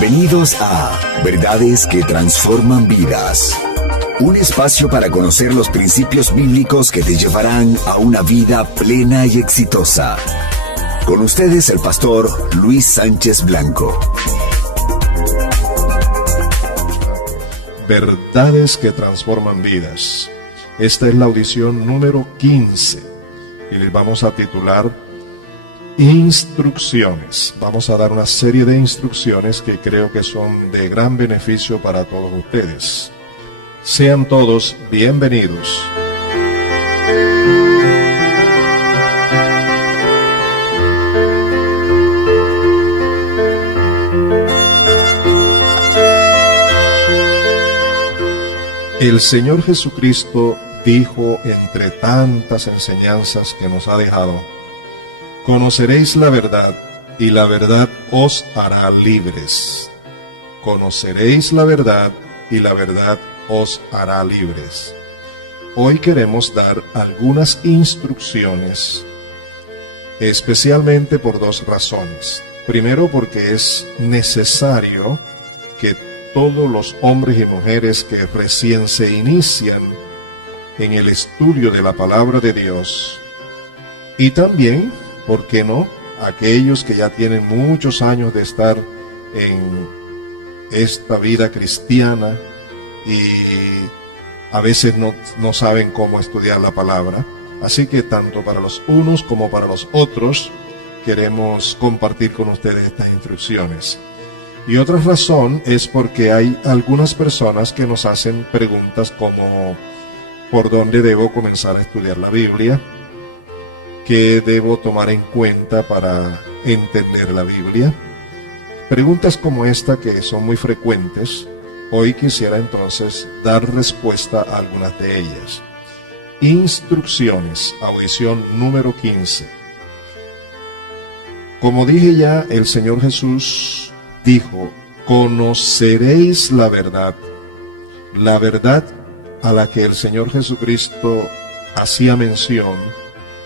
Bienvenidos a Verdades que Transforman Vidas. Un espacio para conocer los principios bíblicos que te llevarán a una vida plena y exitosa. Con ustedes el pastor Luis Sánchez Blanco. Verdades que transforman vidas. Esta es la audición número 15 y les vamos a titular Instrucciones. Vamos a dar una serie de instrucciones que creo que son de gran beneficio para todos ustedes. Sean todos bienvenidos. El Señor Jesucristo dijo, entre tantas enseñanzas que nos ha dejado: conoceréis la verdad, y la verdad os hará libres. Conoceréis la verdad, y la verdad os hará libres. Hoy queremos dar algunas instrucciones, especialmente por dos razones. Primero, porque es necesario que todos los hombres y mujeres que recién se inician en el estudio de la palabra de Dios, y también, ¿por qué no?, aquellos que ya tienen muchos años de estar en esta vida cristiana y a veces no saben cómo estudiar la palabra. Así que tanto para los unos como para los otros queremos compartir con ustedes estas instrucciones. Y otra razón es porque hay algunas personas que nos hacen preguntas como: ¿por dónde debo comenzar a estudiar la Biblia? ¿Qué debo tomar en cuenta para entender la Biblia? Preguntas como esta, que son muy frecuentes. Hoy quisiera entonces dar respuesta a algunas de ellas. Instrucciones, audición número 15. Como dije ya, el Señor Jesús dijo: conoceréis la verdad. La verdad a la que el Señor Jesucristo hacía mención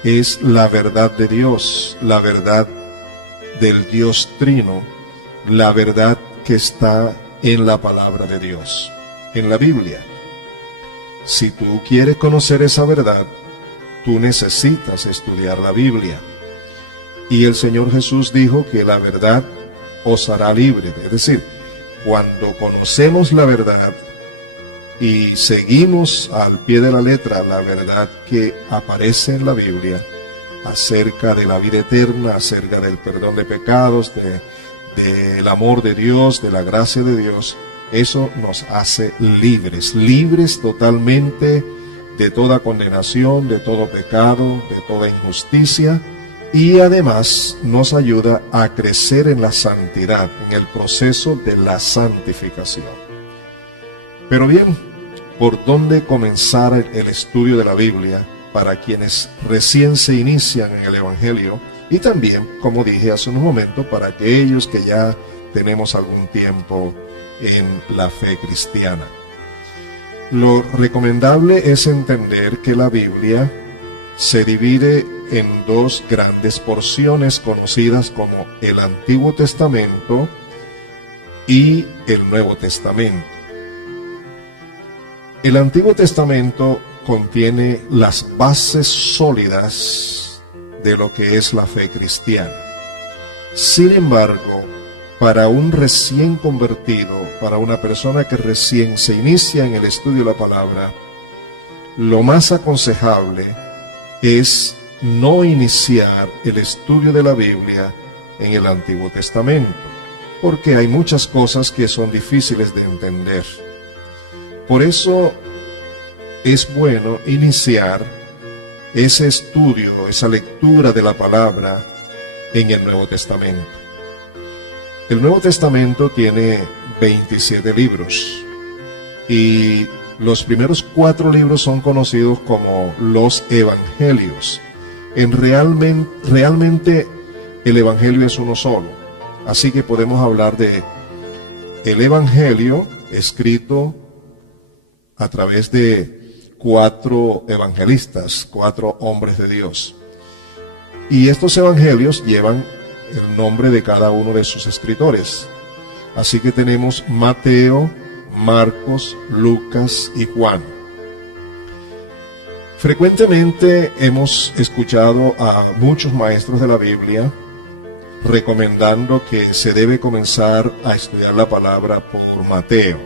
es la verdad de Dios, la verdad del Dios Trino, la verdad que está en la palabra de Dios, en la Biblia. Si tú quieres conocer esa verdad, tú necesitas estudiar la Biblia. Y el Señor Jesús dijo que la verdad os hará libre. Es decir, cuando conocemos la verdad y seguimos al pie de la letra la verdad que aparece en la Biblia acerca de la vida eterna, acerca del perdón de pecados, del amor de Dios, de la gracia de Dios, eso nos hace libres, libres totalmente de toda condenación, de todo pecado, de toda injusticia, y además nos ayuda a crecer en la santidad, en el proceso de la santificación. Pero bien, ¿por dónde comenzar el estudio de la Biblia para quienes recién se inician en el Evangelio? Y también, como dije hace unos momentos, para aquellos que ya tenemos algún tiempo en la fe cristiana. Lo recomendable es entender que la Biblia se divide en dos grandes porciones conocidas como el Antiguo Testamento y el Nuevo Testamento. El Antiguo Testamento contiene las bases sólidas de lo que es la fe cristiana. Sin embargo, para un recién convertido, para una persona que recién se inicia en el estudio de la palabra, lo más aconsejable es no iniciar el estudio de la Biblia en el Antiguo Testamento, porque hay muchas cosas que son difíciles de entender. Por eso es bueno iniciar ese estudio, esa lectura de la palabra en el Nuevo Testamento. El Nuevo Testamento tiene 27 libros y los primeros 4 libros son conocidos como los Evangelios. Realmente el Evangelio es uno solo, así que podemos hablar de el Evangelio escrito a través de 4 evangelistas, 4 hombres de Dios. Y estos evangelios llevan el nombre de cada uno de sus escritores. Así que tenemos Mateo, Marcos, Lucas y Juan. Frecuentemente hemos escuchado a muchos maestros de la Biblia recomendando que se debe comenzar a estudiar la palabra por Mateo.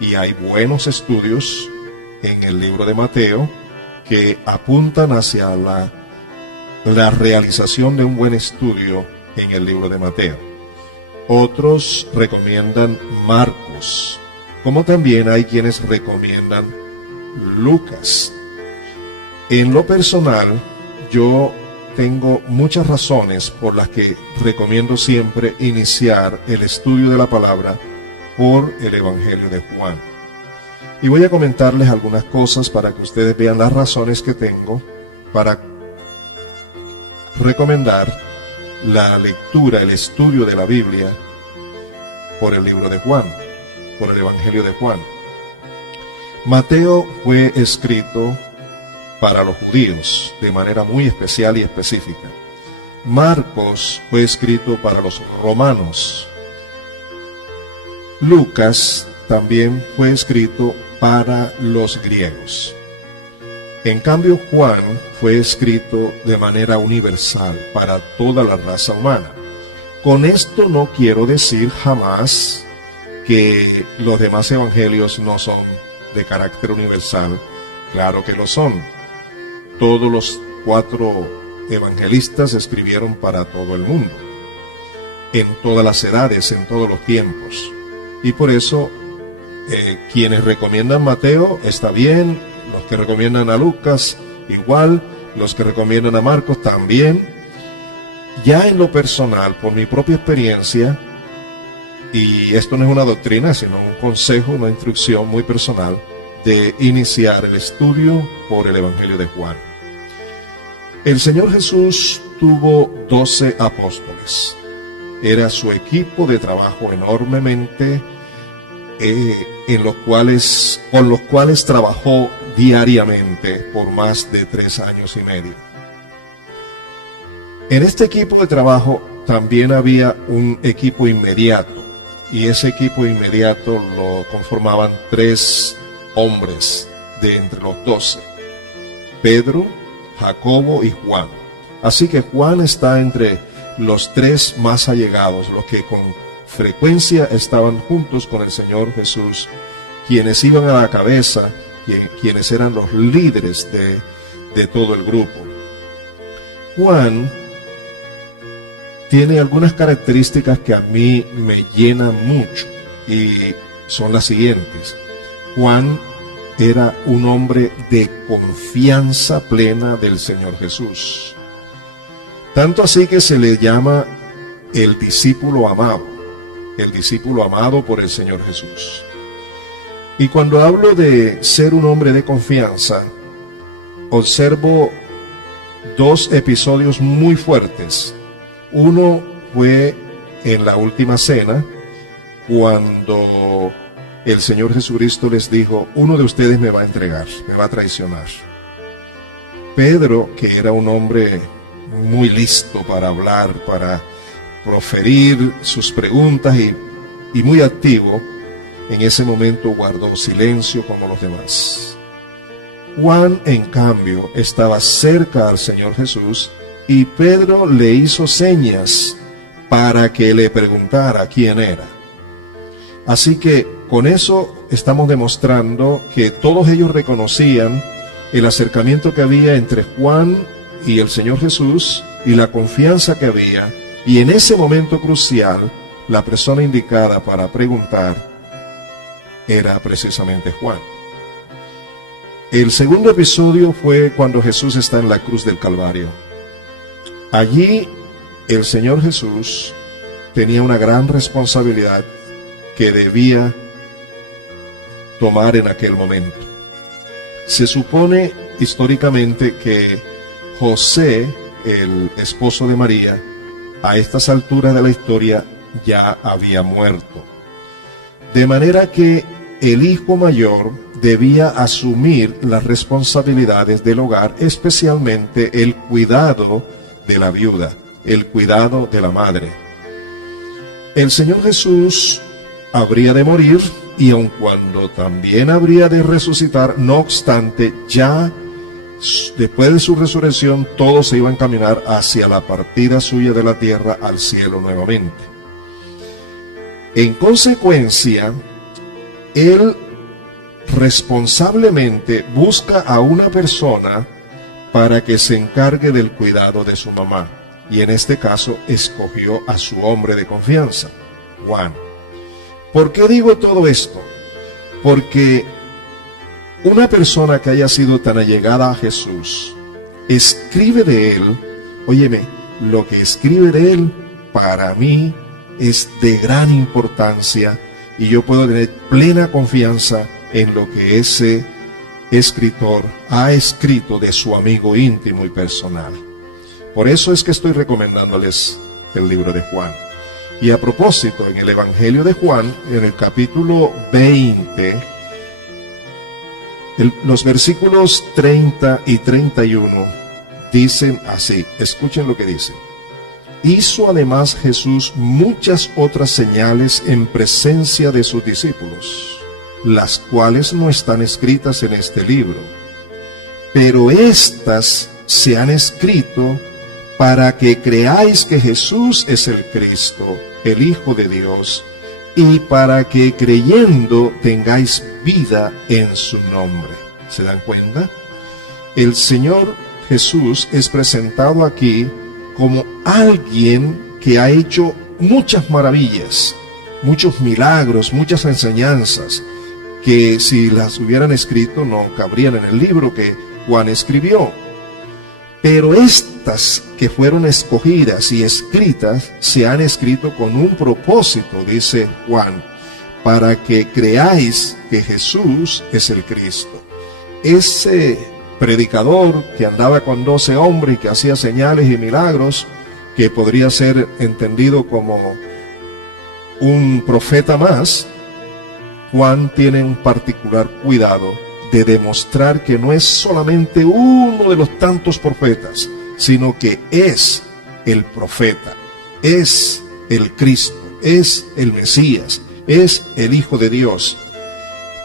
Y hay buenos estudios en el libro de Mateo que apuntan hacia la realización de un buen estudio en el libro de Mateo. Otros recomiendan Marcos, como también hay quienes recomiendan Lucas. En lo personal, yo tengo muchas razones por las que recomiendo siempre iniciar el estudio de la palabra por el Evangelio de Juan. Y voy a comentarles algunas cosas para que ustedes vean las razones que tengo para recomendar la lectura, el estudio de la Biblia por el libro de Juan, por el Evangelio de Juan. Mateo fue escrito para los judíos de manera muy especial y específica. Marcos fue escrito para los romanos. Lucas también fue escrito para los griegos. En cambio, Juan fue escrito de manera universal para toda la raza humana. Con esto no quiero decir jamás que los demás evangelios no son de carácter universal. Claro que lo son. Todos los 4 evangelistas escribieron para todo el mundo, en todas las edades, en todos los tiempos. Y por eso, quienes recomiendan Mateo, está bien, los que recomiendan a Lucas, igual, los que recomiendan a Marcos, también. Ya en lo personal, por mi propia experiencia, y esto no es una doctrina, sino un consejo, una instrucción muy personal, de iniciar el estudio por el Evangelio de Juan. El Señor Jesús tuvo 12 apóstoles. Era su equipo de trabajo enormemente, con los cuales trabajó diariamente por más de 3 años y medio. En este equipo de trabajo también había un equipo inmediato, y ese equipo inmediato lo conformaban 3 hombres de entre los 12: Pedro, Jacobo y Juan. Así que Juan está entre los 3 más allegados, los que con frecuencia estaban juntos con el Señor Jesús, quienes iban a la cabeza, quienes eran los líderes de todo el grupo. Juan tiene algunas características que a mí me llenan mucho, y son las siguientes. Juan era un hombre de confianza plena del Señor Jesús. Tanto así que se le llama el discípulo amado por el Señor Jesús. Y cuando hablo de ser un hombre de confianza, observo 2 episodios muy fuertes. Uno fue en la última cena, cuando el Señor Jesucristo les dijo: uno de ustedes me va a entregar, me va a traicionar. Pedro, que era un hombre muy listo para hablar, para proferir sus preguntas y muy activo, en ese momento guardó silencio como los demás. Juan, en cambio, estaba cerca al Señor Jesús, y Pedro le hizo señas para que le preguntara quién era. Así que con eso estamos demostrando que todos ellos reconocían el acercamiento que había entre Juan y el Señor Jesús, y la confianza que había, y en ese momento crucial, la persona indicada para preguntar era precisamente Juan. El segundo episodio fue cuando Jesús está en la cruz del Calvario. Allí el Señor Jesús tenía una gran responsabilidad que debía tomar en aquel momento. Se supone históricamente que José, el esposo de María, a estas alturas de la historia ya había muerto. De manera que el hijo mayor debía asumir las responsabilidades del hogar, especialmente el cuidado de la viuda, el cuidado de la madre. El Señor Jesús habría de morir y aun cuando también habría de resucitar, no obstante, ya después de su resurrección, todos se iban a encaminar hacia la partida suya de la tierra al cielo nuevamente. En consecuencia, él responsablemente busca a una persona para que se encargue del cuidado de su mamá. Y en este caso, escogió a su hombre de confianza, Juan. ¿Por qué digo todo esto? Porque una persona que haya sido tan allegada a Jesús, escribe de él, óyeme, lo que escribe de él, para mí, es de gran importancia y yo puedo tener plena confianza en lo que ese escritor ha escrito de su amigo íntimo y personal. Por eso es que estoy recomendándoles el libro de Juan. Y a propósito, en el Evangelio de Juan, en el capítulo 20, los versículos 30 y 31 dicen así, escuchen lo que dice. Hizo además Jesús muchas otras señales en presencia de sus discípulos, las cuales no están escritas en este libro, pero estas se han escrito para que creáis que Jesús es el Cristo, el Hijo de Dios, y para que creyendo tengáis vida en su nombre. ¿Se dan cuenta? El Señor Jesús es presentado aquí como alguien que ha hecho muchas maravillas, muchos milagros, muchas enseñanzas, que si las hubieran escrito no cabrían en el libro que Juan escribió. Pero estas que fueron escogidas y escritas se han escrito con un propósito, dice Juan, para que creáis que Jesús es el Cristo. Ese predicador que andaba con 12 hombres y que hacía señales y milagros, que podría ser entendido como un profeta más, Juan tiene un particular cuidado de demostrar que no es solamente uno de los tantos profetas, sino que es el profeta, es el Cristo, es el Mesías, es el Hijo de Dios,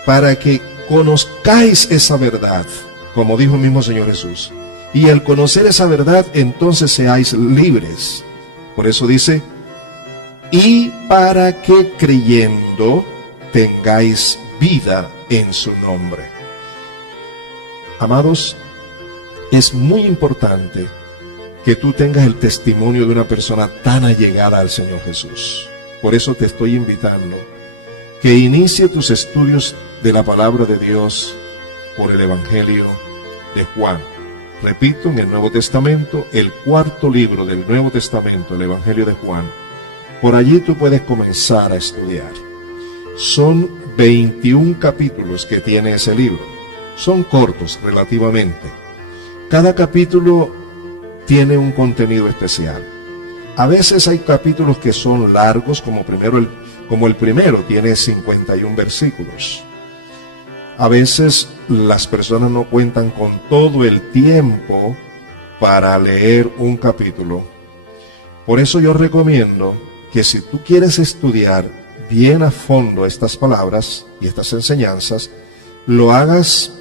para que conozcáis esa verdad, como dijo el mismo Señor Jesús. Y al conocer esa verdad, entonces seáis libres. Por eso dice, y para que creyendo tengáis vida en su nombre. Amados, es muy importante que tú tengas el testimonio de una persona tan allegada al Señor Jesús. Por eso te estoy invitando que inicie tus estudios de la palabra de Dios por el Evangelio de Juan. Repito, en el Nuevo Testamento, el cuarto libro del Nuevo Testamento, el Evangelio de Juan. Por allí tú puedes comenzar a estudiar. Son 21 capítulos que tiene ese libro. Son cortos relativamente. Cada capítulo tiene un contenido especial. A veces hay capítulos que son largos, como el primero tiene 51 versículos. A veces las personas no cuentan con todo el tiempo para leer un capítulo. Por eso yo recomiendo que si tú quieres estudiar bien a fondo estas palabras y estas enseñanzas, lo hagas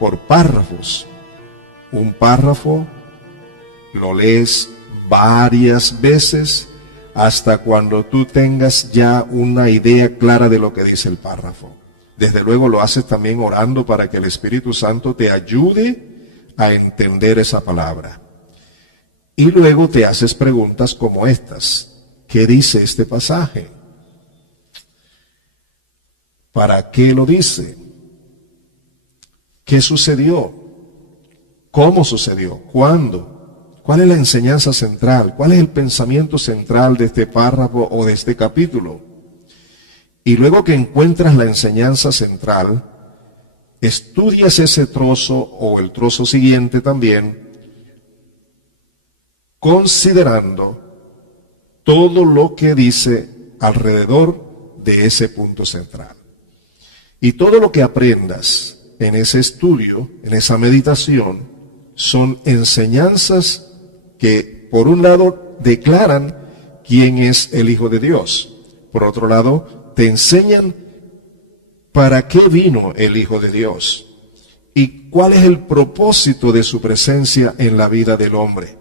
por párrafos. Un párrafo lo lees varias veces hasta cuando tú tengas ya una idea clara de lo que dice el párrafo. Desde luego lo haces también orando para que el Espíritu Santo te ayude a entender esa palabra. Y luego te haces preguntas como estas. ¿Qué dice este pasaje? ¿Para qué lo dice? ¿Qué sucedió? ¿Cómo sucedió? ¿Cuándo? ¿Cuál es la enseñanza central? ¿Cuál es el pensamiento central de este párrafo o de este capítulo? Y luego que encuentras la enseñanza central, estudias ese trozo o el trozo siguiente también, considerando todo lo que dice alrededor de ese punto central. Y todo lo que aprendas en ese estudio, en esa meditación, son enseñanzas que, por un lado, declaran quién es el Hijo de Dios. Por otro lado, te enseñan para qué vino el Hijo de Dios y cuál es el propósito de su presencia en la vida del hombre.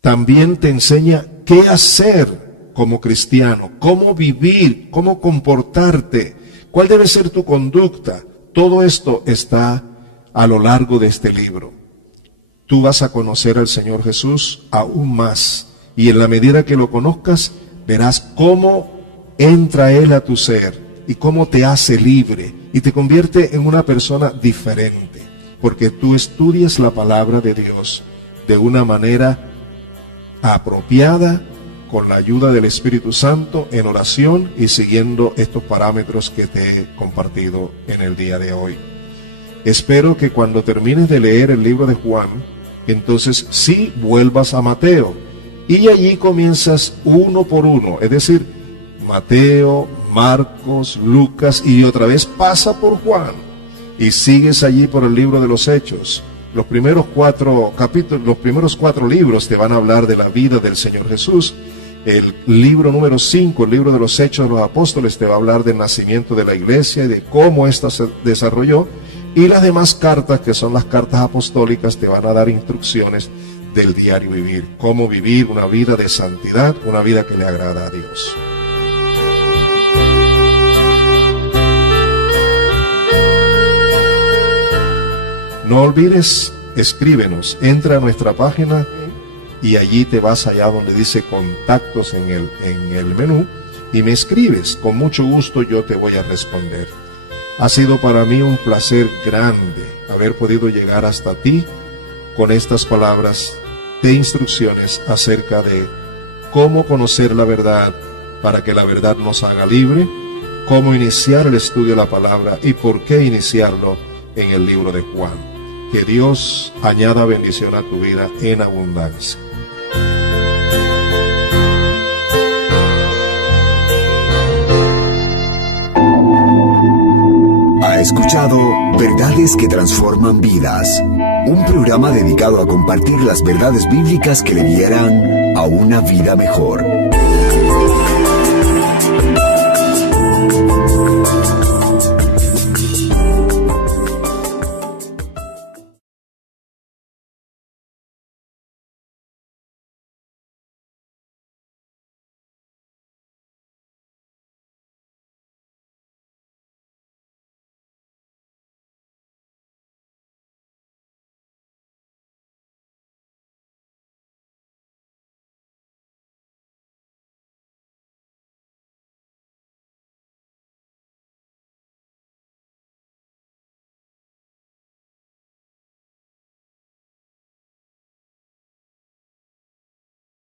También te enseña qué hacer como cristiano, cómo vivir, cómo comportarte, cuál debe ser tu conducta. Todo esto está a lo largo de este libro. Tú vas a conocer al Señor Jesús aún más, y en la medida que lo conozcas, verás cómo entra Él a tu ser y cómo te hace libre y te convierte en una persona diferente, porque tú estudias la palabra de Dios de una manera apropiada, con la ayuda del Espíritu Santo, en oración y siguiendo estos parámetros que te he compartido en el día de hoy. Espero que cuando termines de leer el libro de Juan, entonces sí vuelvas a Mateo y allí comienzas uno por uno, es decir, Mateo, Marcos, Lucas, y otra vez pasa por Juan y sigues allí por el libro de los Hechos. Los primeros 4 capítulos, los primeros 4 libros te van a hablar de la vida del Señor Jesús. El libro número 5, el libro de los Hechos de los Apóstoles, te va a hablar del nacimiento de la iglesia y de cómo ésta se desarrolló. Y las demás cartas, que son las cartas apostólicas, te van a dar instrucciones del diario vivir, cómo vivir una vida de santidad, una vida que le agrada a Dios. No olvides, escríbenos, entra a nuestra página y allí te vas allá donde dice contactos en el menú y me escribes. Con mucho gusto yo te voy a responder. Ha sido para mí un placer grande haber podido llegar hasta ti con estas palabras de instrucciones acerca de cómo conocer la verdad para que la verdad nos haga libre, cómo iniciar el estudio de la palabra y por qué iniciarlo en el libro de Juan. Que Dios añada bendición a tu vida en abundancia. Ha escuchado Verdades que Transforman Vidas, un programa dedicado a compartir las verdades bíblicas que le guiarán a una vida mejor.